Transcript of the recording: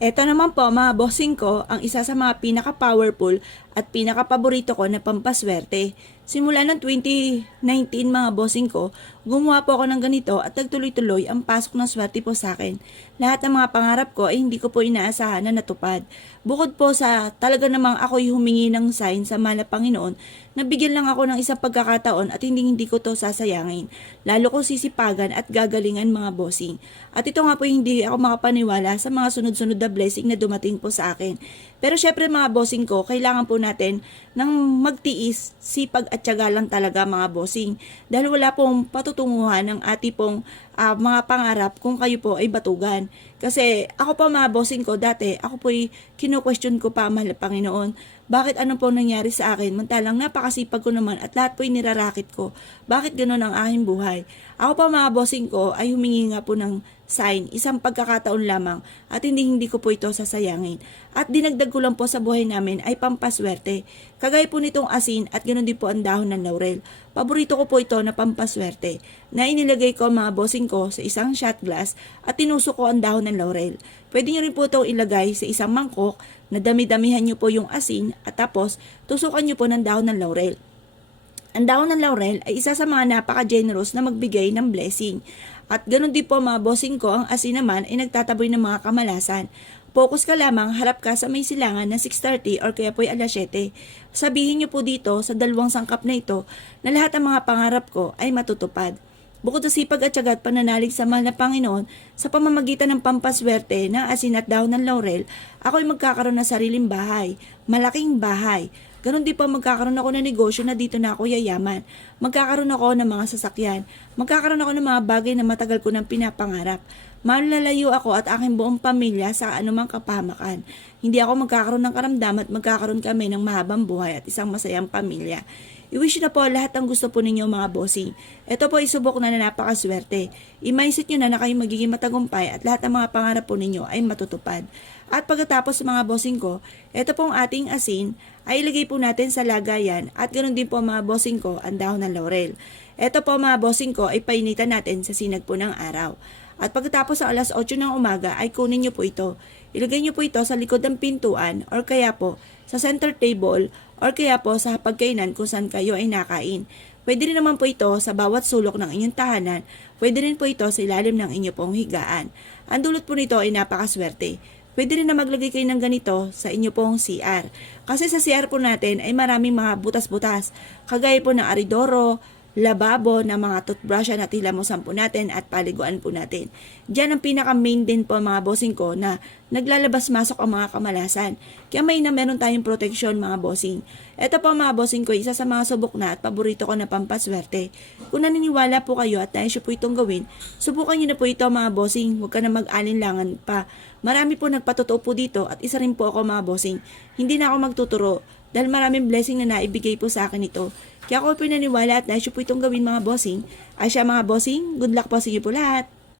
Eto naman po mga bossing ko, ang isa sa mga pinaka-powerful at pinaka-paborito ko na pampaswerte. Simula ng 2019 mga bossing ko, gumawa po ako ng ganito at nagtuloy-tuloy ang pasok ng swerte po sa akin. Lahat ng mga pangarap ko ay hindi ko po inaasahan na natupad. Bukod po sa talaga namang ako'y humingi ng sign sa mahal na Panginoon, nabigyan lang ako ng isang pagkakataon at hindi ko to sasayangin. Lalo ko sisipagan at gagalingan mga bossing. At ito nga po hindi ako makapaniwala sa mga sunod-sunod na blessing na dumating po sa akin. Pero syempre mga bossing ko, kailangan po natin ng magtiis, sipag at tiyaga lang talaga mga bossing. Dahil wala pong patutunguhan ng ating pong mga pangarap kung kayo po ay batugan. Kasi ako po mga bossing ko dati, ako po ay kino-question ko pa mahal na Panginoon. Bakit ano po nangyari sa akin? Mantalang napakasipag ko naman at lahat po ay nirarakit ko. Bakit ganoon ang aking buhay? Ako po mga bossing ko ay humingi nga po ng sign, isang pagkakataon lamang at hindi ko po ito sasayangin. At dinagdag ko lang po sa buhay namin ay pampaswerte. Kagaya po nitong asin at ganoon din po ang dahon ng laurel. Paborito ko po ito na pampaswerte na inilagay ko mga bossing ko sa isang shot glass at tinusok ko ang dahon ng laurel. Pwede nyo rin po itong ilagay sa isang mangkok na dami-damihan nyo po yung asin at tapos tusukan nyo po ng dahon ng laurel. Ang dahon ng laurel ay isa sa mga napaka-generous na magbigay ng blessing. At ganoon din po mga bossing ko, ang asin naman ay nagtataboy ng mga kamalasan. Focus ka lamang, harap ka sa may silangan na 6:30 or kaya po ay alas 7. Sabihin nyo po dito sa dalawang sangkap na ito na lahat ng mga pangarap ko ay matutupad. Bukod sa sipag at tiyaga at pananalig sa mahal na Panginoon, sa pamamagitan ng pampaswerte ng asin at dahon ng laurel, ako ay magkakaroon ng sariling bahay, malaking bahay. Ganon din po magkakaroon ako ng negosyo na dito na ako yayaman. Magkakaroon ako ng mga sasakyan. Magkakaroon ako ng mga bagay na matagal ko nang pinapangarap. Malalayo ako at aking buong pamilya sa anumang kapahamakan. Hindi ako magkakaroon ng karamdaman at magkakaroon kami ng mahabang buhay at isang masayang pamilya. I-wish na po lahat ng gusto po ninyo mga bossing. Ito po isubok na napakaswerte. I-mindset nyo na kayo magiging matagumpay at lahat ng mga pangarap po ninyo ay matutupad. At pagkatapos mga bossing ko, ito pong ating asin ay ilagay po natin sa lagayan at ganoon din po mga bossing ko ang dahon ng laurel. Ito po mga bossing ko ay painitan natin sa sinag po ng araw. At pagkatapos sa alas 8 ng umaga ay kunin nyo po ito. Ilagay nyo po ito sa likod ng pintuan or kaya po sa center table or kaya po sa pagkainan kung saan kayo ay nakain. Pwede rin naman po ito sa bawat sulok ng inyong tahanan. Pwede rin po ito sa ilalim ng inyong pong higaan. Ang dulot po nito ay napakaswerte. Pwede rin na maglagay kayo ng ganito sa inyo pong CR. Kasi sa CR po natin ay maraming mga butas-butas. Kagaya po ng aridoro, lababo, na mga toothbrush na hilamusan po natin at paliguan po natin. Diyan ang pinaka-main din po mga bossing ko na naglalabas-masok ang mga kamalasan. Kaya may na meron tayong proteksyon mga bossing. Ito po mga bossing ko, isa sa mga subok na at paborito ko na pampaswerte. Kung naniniwala po kayo at nais po itong gawin, subukan nyo na po ito mga bossing. Huwag ka na mag-alinlangan pa. Marami po nagpatotoo po dito at isa rin po ako mga bossing. Hindi na ako magtuturo dahil maraming blessing na naibigay po sa akin ito. Kaya ako po naniniwala at nais po itong gawin mga bossing. Ay siya mga bossing, good luck po sa inyo po lahat.